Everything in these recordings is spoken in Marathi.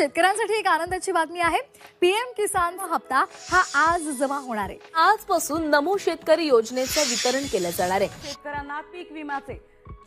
शेतकऱ्यांसाठी एक आनंदाची बातमी आहे। पीएम किसान हप्ता हा आज जमा होणार आहे। आजपासून नमो शेतकरी योजनेचं वितरण केलं जाणार आहे। शेतकऱ्यांना पीक विम्याचे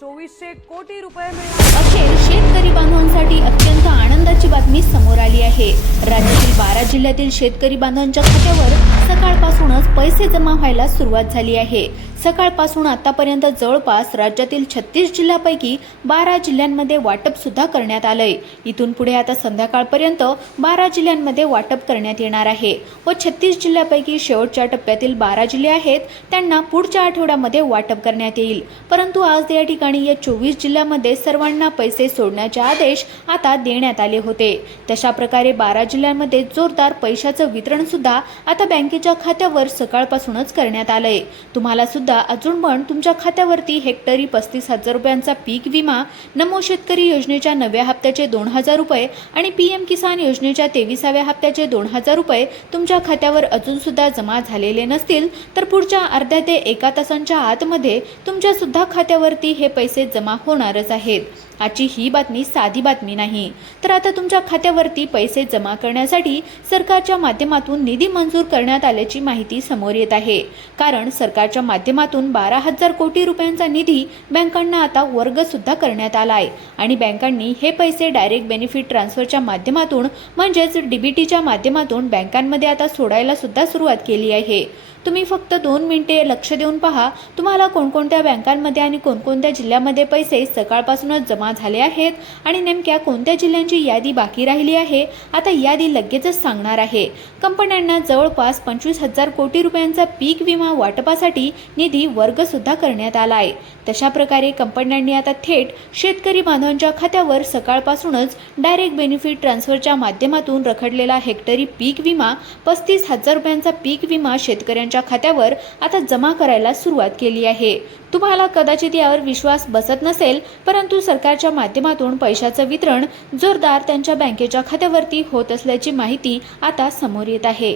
2400 कोटी रुपये मिळणार। अखेर शेतकरी बांधवांसाठी अत्यंत आनंदाची बातमी समोर आली आहे। राज्यातील 12 जिल्ह्यातील शेतकरी बांधवांच्या खात्यावर सकाळपासूनच पैसे जमा व्हायला सुरुवात झाली आहे। सकाळपासून आतापर्यंत जवळपास राज्यातील 36 जिल्ह्यांपैकी 12 जिल्ह्यांमध्ये वाटप सुद्धा करण्यात आलंय। इथून पुढे आता संध्याकाळपर्यंत 12 जिल्ह्यांमध्ये वाटप करण्यात येणार आहे व 36 जिल्ह्यांपैकी शेवटच्या टप्प्यातील 12 जिल्हे आहेत त्यांना पुढच्या आठवड्यामध्ये वाटप करण्यात येईल। परंतु आज या ठिकाणी या 24 जिल्ह्यांमध्ये सर्वांना पैसे सोडण्याचे आदेश आता देण्यात आले होते। तशा प्रकारे 12 जिल्ह्यांमध्ये जोरदार पैशाचं वितरण सुद्धा आता बँकेच्या खात्यावर सकाळपासूनच करण्यात आलंय। तुम्हाला सुद्धा अजून पण तुमच्या खात्यावरती हेक्टरी 35,000 रुपयांचा पीक विमा, नमो शेतकरी योजनेच्या नव्या हप्त्याचे 2,000 रुपये आणि पीएम किसान योजनेच्या 23व्या हप्त्याचे 2,000 रुपये तुमच्या खात्यावर अजून सुद्धा जमा झालेले नसतील तर पुढच्या अर्ध्या ते 1 तासांच्या आतमध्ये तुमच्या सुद्धा खात्यावरती हे पैसे जमा होणारच आहेत। आजची ही बातमी साधी बातमी नाही, तर आता तुमच्या खात्यावरती पैसे जमा करण्यासाठी सरकारच्या माध्यमातून निधी मंजूर करण्यात आल्याची माहिती समोर येत आहे। कारण सरकारच्या माध्यमातून 12,000 कोटी रुपयांचा निधी बँकांना आता वर्ग सुद्धा करण्यात आला आहे आणि बँकांनी हे पैसे डायरेक्ट बेनिफिट ट्रान्सफरच्या माध्यमातून म्हणजेच डीबीटीच्या माध्यमातून बँकांमध्ये आता सोडायला सुद्धा सुरुवात केली आहे। तुम्ही फक्त 2 मिनिटे लक्ष देऊन पहा, तुम्हाला कोणकोणत्या बँकांमध्ये आणि कोणकोणत्या जिल्ह्यामध्ये पैसे सकाळपासूनच जमा झाले आहेत आणि नेमक्या कोणत्या जिल्ह्यांची यादी बाकी राहिली आहे आता यादी लगेचच सांगणार आहे। कंपन्यांना जवळपास 25,000 कोटी रुपयांचा पीक विमा वाटपासाठी निधी वर्ग सुद्धा करण्यात आला आहे। तशा प्रकारे कंपन्यांनी आता थेट शेतकरी बांधवांच्या खात्यावर सकाळपासूनच डायरेक्ट बेनिफिट ट्रान्सफरच्या माध्यमातून रखडलेला हेक्टरी पीक विमा 35,000 रुपयांचा पीक विमा शेतकऱ्यांच्या खात्यावर आता जमा करायला सुरुवात केली आहे। तुम्हाला कदाचित यावर विश्वास बसत नसेल, परंतु सरकारच्या माध्यमातून पैशाचं वितरण जोरदार त्यांच्या बँकेच्या खात्यावरती होत असल्याची माहिती आता समोर येत आहे।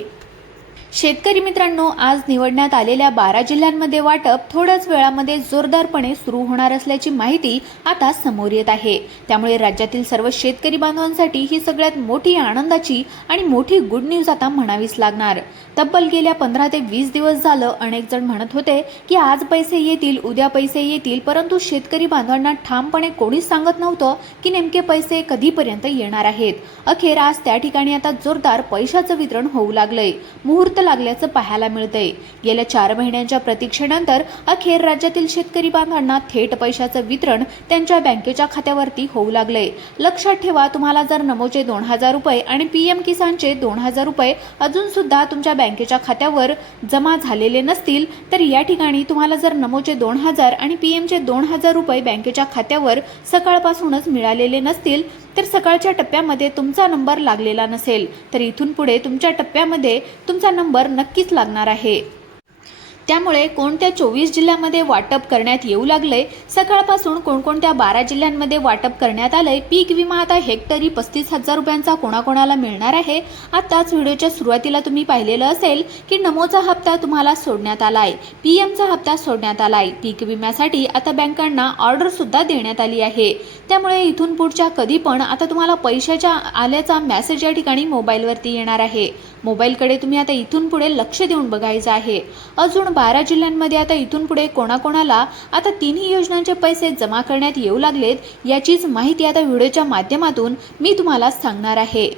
शेतकरी मित्रांनो, आज निवडण्यात आलेल्या 12 जिल्ह्यांमध्ये वाटप थोड्याच वेळामध्ये जोरदारपणे सुरू होणार असल्याची माहिती आता समोर येत आहे। त्यामुळे राज्यातील सर्व शेतकरी बांधवांसाठी ही सगळ्यात मोठी आनंदाची आणि मोठी गुड न्यूज आता म्हणावीच लागणार। तब्बल गेल्या 15 ते 20 दिवस झालं अनेक जण म्हणत होते की आज पैसे येतील, उद्या पैसे येतील, परंतु शेतकरी बांधवांना ठामपणे कोणीच सांगत नव्हतं की नेमके पैसे कधीपर्यंत येणार आहेत। अखेर आज त्या ठिकाणी आता जोरदार पैशाचं वितरण होऊ लागलंय, मुहूर्त लागल्याचं पाहायला मिळतंय। गेल्या 4 महिन्यांच्या प्रतीक्षेनंतर अखेर राज्यातील शेतकरी बांधवांना थेट पैशाचं वितरण त्यांच्या बँकेच्या खात्यावरती होऊ लागलंय। लक्षात ठेवा, तुम्हाला जर नमोचे 2,000 रुपये आणि पीएम किसानचे 2,000 रुपये अजून सुद्धा तुमच्या बँकेच्या खात्यावर जमा झालेले नसतील तर या ठिकाणी तुम्हाला जर नमोचे 2,000 आणि पीएमचे 2,000 रुपये बँकेच्या खात्यावर सकाळपासूनच मिळालेले नसतील तर सकाळच्या टप्प्यामध्ये तुमचा नंबर लागलेला नसेल तर इथून पुढे तुमच्या टप्प्यामध्ये तुमचा नंबर नक्कीच लागणार आहे। त्यामुळे कोणत्या 24 जिल्ह्यांमध्ये वाटप करण्यात येऊ लागले, सकाळपासून कोणकोणत्या 12 जिल्ह्यांमध्ये वाटप करण्यात आलंय, पीक विमा आता हेक्टरी 35,000 रुपयांचा कोणाकोणाला मिळणार आहे। आताच व्हिडिओच्या सुरुवातीला तुम्ही पाहिलेलं असेल की नमोचा हप्ता तुम्हाला सोडण्यात आलाय, पीएमचा हप्ता सोडण्यात आलाय, पीक विम्यासाठी आता बँकांना ऑर्डर सुद्धा देण्यात आली आहे। त्यामुळे इथून पुढच्या कधी पण आता तुम्हाला पैशाच्या आल्याचा मेसेज या ठिकाणी मोबाईलवरती येणार आहे। मोबाईलकडे तुम्ही आता इथून पुढे लक्ष देऊन बघायचं आहे। अजून 12 जिल्ह्यांमध्ये आता इथून पुढे कोणाकोणाला आता 3ही योजनांचे पैसे जमा करण्यात येऊ लागलेत याचीच माहिती आता व्हिडिओच्या माध्यमातून मी तुम्हाला सांगणार आहे।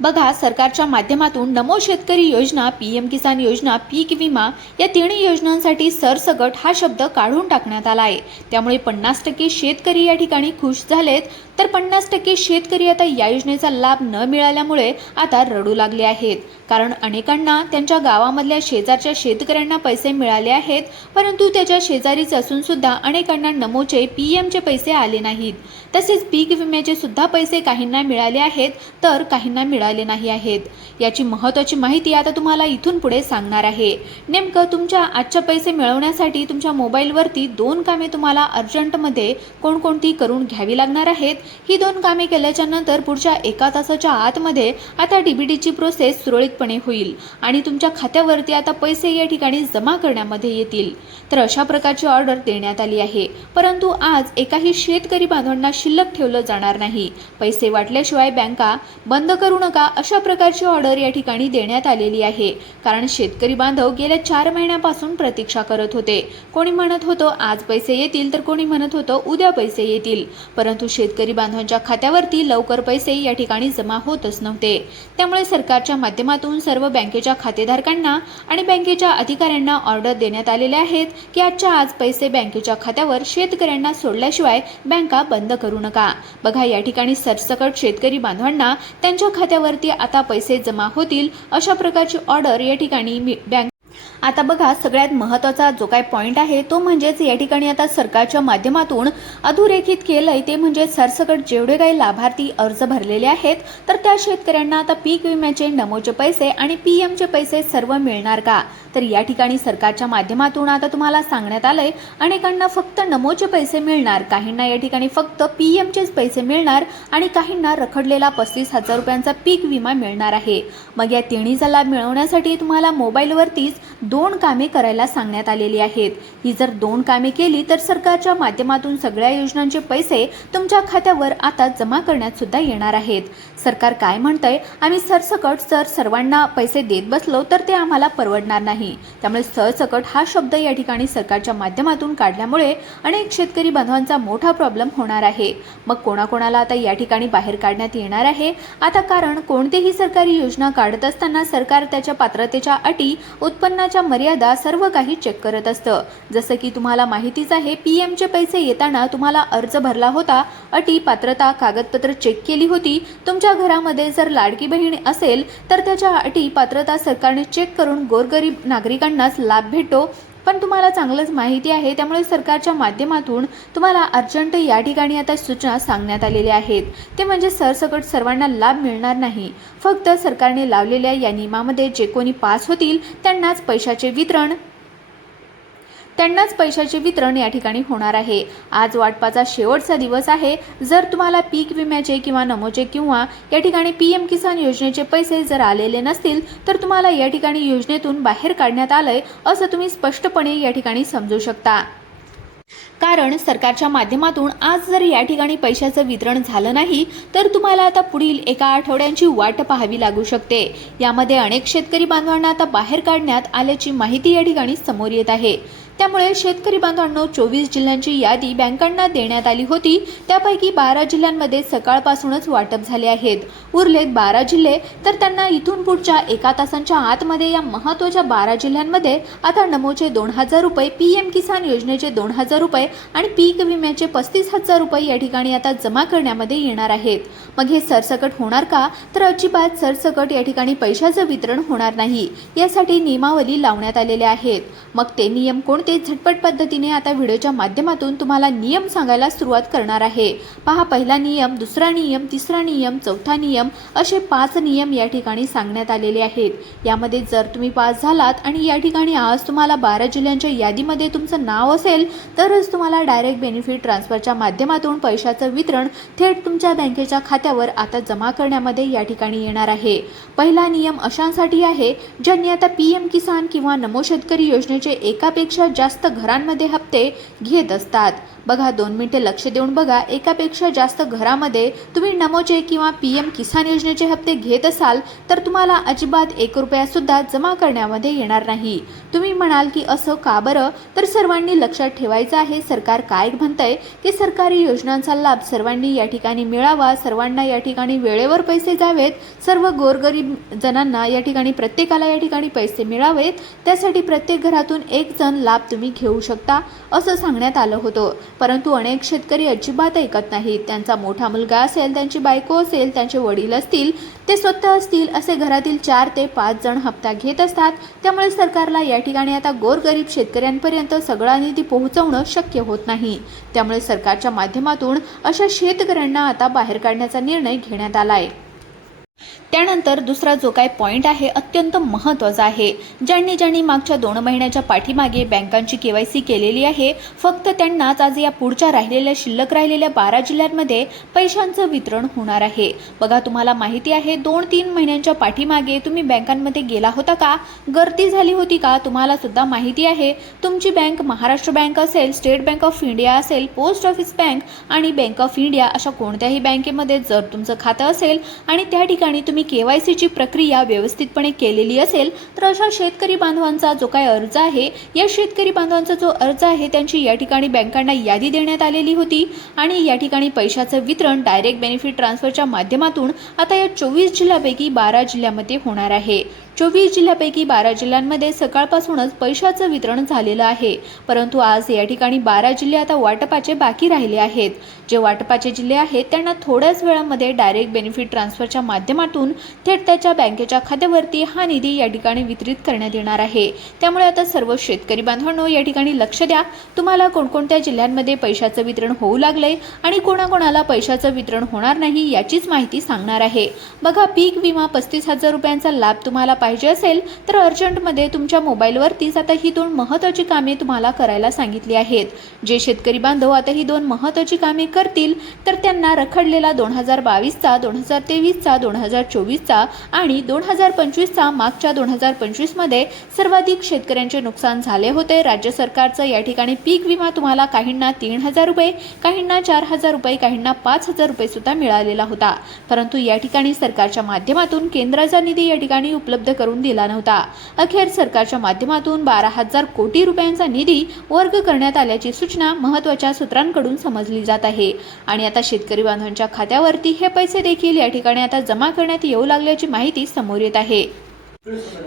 बघा, सरकारच्या माध्यमातून नमो शेतकरी योजना, पीएम किसान योजना, पीक विमा या 3 योजनांसाठी सरसकट हा शब्द काढून टाकण्यात आला आहे। त्यामुळे 50% शेतकरी या ठिकाणी खुश झालेत तर 50% शेतकरी आता या योजनेचा लाभ न मिळाल्यामुळे आता रडू लागले आहेत। कारण अनेकांना त्यांच्या गावामधल्या शेजारच्या शेतकऱ्यांना पैसे मिळाले आहेत, परंतु त्याच्या शेजारीच असून सुद्धा अनेकांना नमोचे पीएमचे पैसे आले नाहीत। तसेच पीक विम्याचे सुद्धा पैसे काहींना मिळाले आहेत तर काहींना मिळाले नाही आहेत। याची महत्त्वाची माहिती आता तुम्हाला इथून पुढे सांगणार आहे। नेमकं तुमच्या आजच्या पैसे मिळवण्यासाठी तुमच्या मोबाईलवरती 2 कामे तुम्हाला अर्जंटमध्ये कोणकोणती करून घ्यावी लागणार आहेत। ही 2 कामे केल्याच्या नंतर पुढच्या 1 तासाच्या आतमध्ये आता डीबीटीची प्रोसेस सुरळीतपणे होईल आणि तुमच्या खात्यावरती आता पैसे या ठिकाणी जमा करण्यामध्ये येतील। तर अशा प्रकारची ऑर्डर देण्यात आली आहे। परंतु आज एकाही शेतकरी बांधवांना शिल्लक ठेवलं जाणार नाही. पैसे वाटल्याशिवाय बँका बंद करू नका अशा प्रकारची ऑर्डर या ठिकाणी देण्यात आलेली आहे. कारण शेतकरी बांधव गेल्या 4 महिन्यापासून प्रतीक्षा करत होते. कोणी म्हणत होतं आज पैसे येतील तर कोणी म्हणत होतं उद्या पैसे येतील, परंतु शेतकरी बांधवांच्या खात्यावरती लवकर पैसे या ठिकाणी जमा होतच नव्हते. त्यामुळे सरकारच्या माध्यमातून सर्व बँकेच्या खातेधारकांना आणि बँकेच्या अधिकाऱ्यांना ऑर्डर देण्यात आलेले आहेत की आजच्या आज पैसे बँकेच्या खात्यावर शेतकऱ्यांना सोडल्याशिवाय बँका बंद करू नका. बघा, या ठिकाणी सरसकट शेतकरी बांधवांना त्यांच्या खात्यावरती आता पैसे जमा होतील अशा प्रकारची ऑर्डर या ठिकाणी बँक. आता बघा, सगळ्यात महत्त्वाचा जो काय पॉईंट आहे तो म्हणजेच या ठिकाणी आता सरकारच्या माध्यमातून अधोरेखित केलंय ते म्हणजे सरसकट जेवढे काही लाभार्थी अर्ज भरलेले आहेत तर त्या शेतकऱ्यांना आता पीक विम्याचे नमोचे पैसे आणि पीएमचे पैसे सर्व मिळणार का. तर या ठिकाणी सरकारच्या माध्यमातून आता तुम्हाला सांगण्यात आलंय अनेकांना फक्त नमोचे पैसे मिळणार, काहींना या ठिकाणी फक्त पीएमचेच पैसे मिळणार आणि काहींना रखडलेला 35,000 रुपयांचा पीक विमा मिळणार आहे. मग या तिन्हीचा लाभ मिळवण्यासाठी तुम्हाला मोबाईलवरतीच 2 कामे करायला सांगण्यात आलेली आहेत. ही जर 2 कामे केली तर सरकारच्या माध्यमातून सगळ्या योजनांचे पैसे तुमच्या खात्यावर आता जमा करण्यात सुद्धा येणार आहेत. सरकार काय म्हणतंय, आम्ही सरसकट जर सर्वांना पैसे देत बसलो तर ते आम्हाला परवडणार नाही. त्यामुळे सरसकट हा शब्द या ठिकाणी सरकारच्या माध्यमातून काढल्यामुळे अनेक शेतकरी बांधवांचा मोठा प्रॉब्लेम होणार आहे. मग कोणाकोणाला आता या ठिकाणी बाहेर काढण्यात येणार आहे आता, कारण कोणतीही सरकारी योजना काढत असताना सरकार त्याच्या पात्रतेच्या अटी, उत्पन्नाच्या मर्यादा सर्व काही चेक करत असतं. जसं की तुम्हाला माहितीच आहे, पीएमचे पैसे येताना तुम्हाला अर्ज भरला होता, अटी, पात्रता, कागदपत्र चेक केली होती. तुमच्या घरामध्ये जर लाडकी बहीण असेल तर त्याच्या अटी, पात्रता सरकारने चेक करून गोरगरीब नागरिकांनाच लाभ भेटतो. पण तुम्हाला चांगलंच माहिती आहे, त्यामुळे सरकारच्या माध्यमातून तुम्हाला अर्जंट या ठिकाणी आता सूचना सांगण्यात आलेल्या आहेत. ते म्हणजे सरसकट सर्वांना लाभ मिळणार नाही. फक्त सरकारने लावलेल्या या नियमामध्ये जे कोणी पास होतील त्यांनाच पैशाचे वितरण या ठिकाणी होणार आहे. आज वाटपाचा शेवटचा दिवस आहे. जर तुम्हाला पीक विम्याचे किंवा नमोचे किंवा या ठिकाणी पीएम किसान योजनेचे पैसे जर आलेले नसतील तर तुम्हाला या ठिकाणी योजनेतून बाहेर काढण्यात आलंय असं तुम्ही स्पष्टपणे या ठिकाणी समजू शकता. कारण सरकारच्या माध्यमातून आज जर या ठिकाणी पैशाचं वितरण झालं नाही तर तुम्हाला आता पुढील एका आठवड्यांची वाट पाहावी लागू शकते. यामध्ये अनेक शेतकरी बांधवांना आता बाहेर काढण्यात आल्याची माहिती या ठिकाणी समोर येत आहे. त्यामुळे शेतकरी बांधवांनो, 24 जिल्ह्यांची यादी बँकांना देण्यात आली होती. त्यापैकी 12 जिल्ह्यांमध्ये सकाळपासूनच वाटप झाले आहेत. उरलेत 12 जिल्हे तर त्यांना इथून पुढच्या 1 तासांच्या आतमध्ये या महत्त्वाच्या 12 जिल्ह्यांमध्ये आता नमोचे 2,000 रुपये, पीएम किसान योजनेचे 2,000 रुपये आणि पीक विम्याचे 35,000 रुपये या ठिकाणी आता जमा करण्यामध्ये येणार आहेत. मग हे सरसकट होणार का, तर अजिबात सरसकट या ठिकाणी पैशाचं वितरण होणार नाही. यासाठी नियमावली लावण्यात आलेल्या आहेत. मग ते नियम कोणते, झटपट पद्धतीने आता व्हिडिओच्या माध्यमातून तुम्हाला नियम सांगायला सुरुवात करणार आहे. पहा, पहिला नियम, दुसरा नियम, तिसरा नियम, चौथा नियम असे 5 नियम या ठिकाणी सांगण्यात आलेले आहेत. यामध्ये जर तुम्ही पास झालात आणि या ठिकाणी आज तुम्हाला 12 जिल्ह्यांच्या यादीमध्ये तुमचं नाव असेल तरच तुम्हाला डायरेक्ट बेनिफिट ट्रान्सफरच्या माध्यमातून पैशाचं वितरण थेट तुमच्या बँकेच्या खात्यावर आता जमा करण्यामध्ये या ठिकाणी येणार आहे. पहिला नियम अशांसाठी आहे ज्यांनी आता पीएम किसान किंवा नमो शेतकरी योजनेचे एकापेक्षा जास्त घरांमध्ये हप्ते घेत असतात. बघा, 2 मिनिटे लक्ष देऊन बघा, एकापेक्षा जास्त घरामध्ये तुम्ही नमोचे किंवा पीएम किसान योजनेचे हप्ते घेत असाल तर तुम्हाला अजिबात 1 रुपया सुद्धा जमा करण्यामध्ये येणार नाही. तुम्ही म्हणाल की असं का बरं, तर सर्वांनी लक्षात ठेवायचं आहे सरकार काय म्हणतंय की सरकारी योजनांचा लाभ सर्वांनी या ठिकाणी मिळावा, सर्वांना या ठिकाणी वेळेवर पैसे जावेत, सर्व गोरगरीब जणांना या ठिकाणी प्रत्येकाला या ठिकाणी पैसे मिळावेत. त्यासाठी प्रत्येक घरातून 1 जण लाभ तुम्ही घेऊ शकता असं सांगण्यात आलं होतं. परंतु अनेक शेतकरी अजिबात ऐकत नाहीत. त्यांचा मोठा मुलगा असेल, त्यांची बायको असेल, त्यांचे वडील असतील, ते स्वतः असतील, असे घरातील 4 ते 5 जण हप्ता घेत असतात. त्यामुळे सरकारला या ठिकाणी आता गोरगरीब शेतकऱ्यांपर्यंत सगळा निधी पोहोचवणं शक्य होत नाही. त्यामुळे सरकारच्या माध्यमातून अशा शेतकऱ्यांना आता बाहेर काढण्याचा निर्णय घेण्यात आला आहे. त्यानंतर दुसरा जो काय पॉईंट आहे अत्यंत महत्त्वाचा आहे, ज्यांनी मागच्या 2 महिन्याच्या पाठीमागे बँकांची KYC केलेली आहे, फक्त त्यांनाच आज या पुढच्या राहिलेल्या शिल्लक राहिलेल्या 12 जिल्ह्यांमध्ये पैशांचं वितरण होणार आहे। बघा, तुम्हाला माहिती आहे 2-3 महिन्यांच्या पाठीमागे तुम्ही बँकांमध्ये गेला होता का, गर्दी झाली होती का? तुम्हाला सुद्धा माहिती आहे तुमची बँक महाराष्ट्र बँक असेल, स्टेट बँक ऑफ इंडिया असेल, पोस्ट ऑफिस बँक आणि बँक ऑफ इंडिया अशा कोणत्याही बँकेमध्ये जर तुमचं खातं असेल आणि त्या ठिकाणी तुम्ही KYC ची प्रक्रिया व्यवस्थितपणे केलेली असेल, तर अशा शेतकरी बांधवांचा जो काही अर्ज आहे, या शेतकरी बांधवांचा जो अर्ज आहे त्यांची या ठिकाणी बँकांना यादी देण्यात आलेली होती आणि या ठिकाणी पैशाचं वितरण डायरेक्ट बेनिफिट ट्रान्सफरच्या माध्यमातून आता या 24 जिल्ह्यापैकी 12 जिल्ह्यामध्ये होणार आहे। 24 जिल्ह्यापैकी 12 जिल्ह्यांमध्ये सकाळपासूनच पैशाचं वितरण झालेलं आहे, परंतु आज या ठिकाणी 12 जिल्हे आता वाटपाचे बाकी राहिले आहेत। जे वाटपाचे जिल्हे आहेत त्यांना थोड्याच वेळामध्ये डायरेक्ट बेनिफिट ट्रान्सफरच्या माध्यमातून थेट त्याच्या बँकेच्या खात्यावरती हा निधी या ठिकाणी वितरित करण्यात येणार आहे। त्यामुळे आता सर्व शेतकरी बांधवांनो या ठिकाणी लक्ष द्या, तुम्हाला कोणकोणत्या जिल्ह्यांमध्ये पैशाचं वितरण होऊ लागलंय आणि कोणाकोणाला पैशाचं वितरण होणार नाही याचीच माहिती सांगणार आहे। बघा, पीक विमा 35,000 रुपयांचा लाभ तुम्हाला पाहिजे असेल तर अर्जंटमध्ये तुमच्या मोबाईलवरतीच आता ही 2 महत्त्वाची कामे तुम्हाला करायला सांगितली आहेत। जे शेतकरी बांधव आता ही 2 महत्त्वाची कामे करतील तर त्यांना रखडलेला 2022चा, 2023चा, 2024चा आणि 2025चा मागच्या 2025 मध्ये सर्वाधिक शेतकऱ्यांचे नुकसान झाले होते। राज्य सरकारचा या ठिकाणी पीक विमा तुम्हाला काहींना 3,000 रुपये, काहींना 4,000 रुपये, काहींना 5,000 रुपये सुद्धा मिळालेला होता, परंतु या ठिकाणी सरकारच्या माध्यमातून केंद्राचा निधी या ठिकाणी उपलब्ध करून दिला नव्हता। अखेर सरकारच्या माध्यमातून 12,000 कोटी रुपयांचा निधी वर्ग करण्यात आल्याची सूचना महत्त्वाच्या सूत्रांकडून समजली जात आहे आणि आता शेतकरी बांधवांच्या खात्यावरती हे पैसे देखील या ठिकाणी आता जमा करण्यात येऊ लागल्याची माहिती समोर येत आहे।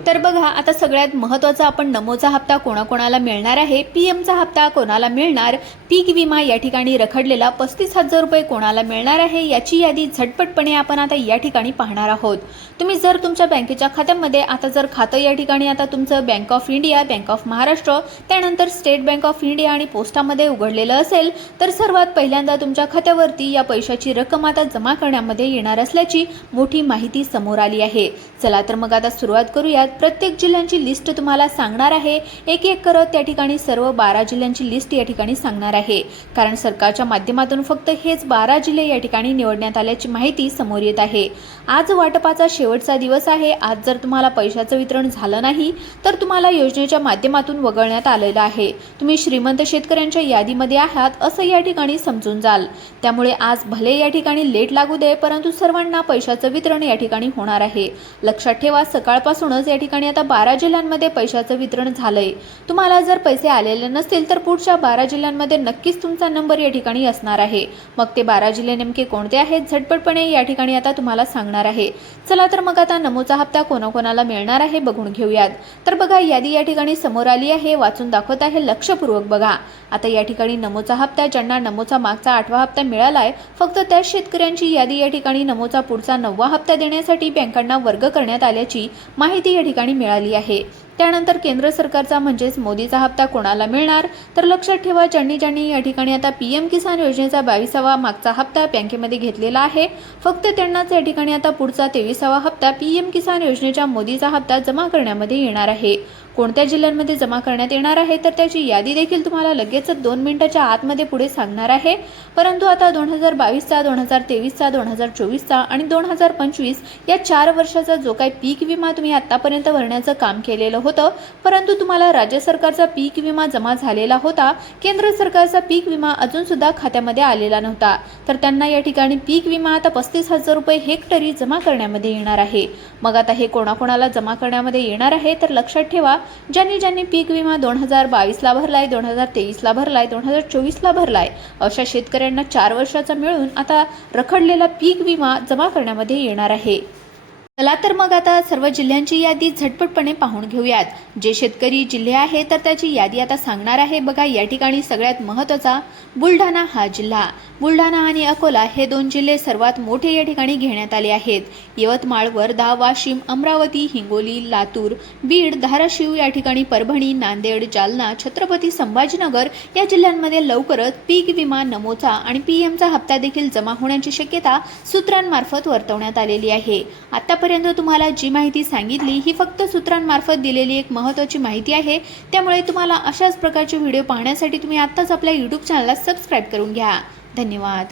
तर बघा, आता सगळ्यात महत्त्वाचा आपण नमोचा हप्ता कोणाकोणाला मिळणार आहे, पीएमचा हप्ता कोणाला मिळणार, पीक विमा या ठिकाणी रखडलेला 35,000 रुपये कोणाला मिळणार आहे याची यादी झटपटपणे आपण आता या ठिकाणी पाहणार आहोत। तुम्ही जर तुमच्या बँकेच्या खात्यामध्ये आता जर खातं या ठिकाणी आता तुमचं bank of India, bank of Maharashtra, त्यानंतर स्टेट बँक ऑफ इंडिया आणि पोस्टामध्ये उघडलेलं असेल तर सर्वात पहिल्यांदा तुमच्या खात्यावरती या पैशाची रक्कम आता जमा करण्यामध्ये येणार असल्याची मोठी माहिती समोर आली आहे। चला तर मग आता सुरुवात करूयात। प्रत्येक जिल्ह्यांची लिस्ट तुम्हाला सांगणार आहे, एक एक करत त्या ठिकाणी सर्व 12 जिल्ह्यांची लिस्ट या ठिकाणी सांगणार आहे, कारण सरकारच्या माध्यमातून फक्त हेच 12 जिल्हे या ठिकाणी निवडण्यात आल्याची माहिती समोर येत आहे। आज वाटपाचा शेवटचा दिवस आहे। आज जर तुम्हाला पैशाचं वितरण झालं नाही तर तुम्हाला योजनेच्या माध्यमातून वगळण्यात आलेलं आहे, तुम्ही श्रीमंत शेतकऱ्यांच्या यादीमध्ये आहात असं या ठिकाणी समजून जाल। त्यामुळे आज भले या ठिकाणी लेट लागू दे, परंतु सर्वांना पैशाचं वितरण या ठिकाणी होणार आहे। लक्षात ठेवा, सकाळपासूनच या ठिकाणी आता 12 जिल्ह्यांमध्ये पैशाचं वितरण झालंय। तुम्हाला जर पैसे आलेले नसतील तर पुढच्या 12 जिल्ह्यांमध्ये नक्कीच तुमचा नंबर या ठिकाणी असणार आहे। मग ते 12 जिल्हे नेमके कोणते आहेत झटपटपणे या ठिकाणी आता तुम्हाला सांगणार आहे। चला तर मग आता नमोचा हप्ता कोणाकोणाला मिळणार आहे बघून घेऊयात। तर बघा, यादी या ठिकाणी समोर आली आहे, वाचून दाखवत आहे, लक्षपूर्वक बघा। आता या ठिकाणी नमोचा हप्ता, ज्यांना नमोचा मागचा 8वा हप्ता मिळालाय, फक्त त्या शेतकऱ्यांची यादी या ठिकाणी नमोचा पुढचा 9वा हप्ता देण्यासाठी बँकांना वर्ग करण्यात आल्याची माहिती या ठिकाणी मिळाली आहे। त्यानंतर केंद्र सरकारचा म्हणजेच मोदीचा हप्ता कोणाला मिळणार तर लक्षात ठेवा, ज्यांनी या ठिकाणी आता पीएम किसान योजनेचा 22वा मागचा हप्ता बँकेमध्ये घेतलेला आहे, फक्त त्यांनाच या ठिकाणी आता पुढचा 23वा हप्ता पीएम किसान योजनेच्या मोदीचा हप्ता जमा करण्यामध्ये येणार आहे। कोणत्या जिल्ह्यांमध्ये जमा करण्यात येणार आहे तर त्याची यादी देखील तुम्हाला लगेच 2 मिनिटाच्या आतमध्ये पुढे सांगणार आहे। परंतु आता 2022चा, 2023चा, 2024चा आणि 2025 या 4 वर्षाचा जो काही पीक विमा तुम्ही आतापर्यंत भरण्याचं काम केलेलं होतं, परंतु तुम्हाला राज्य सरकारचा पीक विमा जमा झालेला होता, केंद्र सरकारचा पीक विमा अजून सुद्धा खात्यामध्ये आलेला नव्हता, तर त्यांना या ठिकाणी पीक विमा आता 35,000 रुपये हेक्टरी जमा करण्यामध्ये येणार आहे। मग आता हे कोणाकोणाला जमा करण्यामध्ये येणार आहे तर लक्षात ठेवा, ज्यांनी पीक विमा 2022ला भरलाय, 2023ला भरलाय, 2024ला भरलाय, अशा शेतकऱ्यांना 4 वर्षाचा मिळून आता रखडलेला पीक विमा जमा करण्यामध्ये येणार आहे। चला तर मग आता सर्व जिल्ह्यांची यादी झटपटपणे पाहून घेऊयात। जे शेतकरी जिल्हे आहेत तर त्याची यादी आता सांगणार आहे। बघा, या ठिकाणी सगळ्यात महत्त्वाचा बुलढाणा हा जिल्हा, बुलढाणा आणि अकोला हे 2 जिल्हे सर्वात मोठे या ठिकाणी घेण्यात आले आहेत. यवतमाळ, वर्धा, वाशिम, अमरावती, हिंगोली, लातूर, बीड, धाराशिव या ठिकाणी, परभणी, नांदेड, जालना, छत्रपती संभाजीनगर या जिल्ह्यांमध्ये लवकरच पीक विमा, नमोचा आणि पीएमचा हप्ता देखील जमा होण्याची शक्यता सूत्रांमार्फत वर्तवण्यात आलेली आहे. आतापर्यंत तुम्हाला जी माहिती सांगितली ही फक्त सूत्रांमार्फत दिलेली एक महत्त्वाची माहिती आहे. त्यामुळे तुम्हाला अशाच प्रकारचे व्हिडिओ पाहण्यासाठी तुम्ही आत्ताच आपल्या YouTube चॅनलला सबस्क्राईब करून घ्या. धन्यवाद.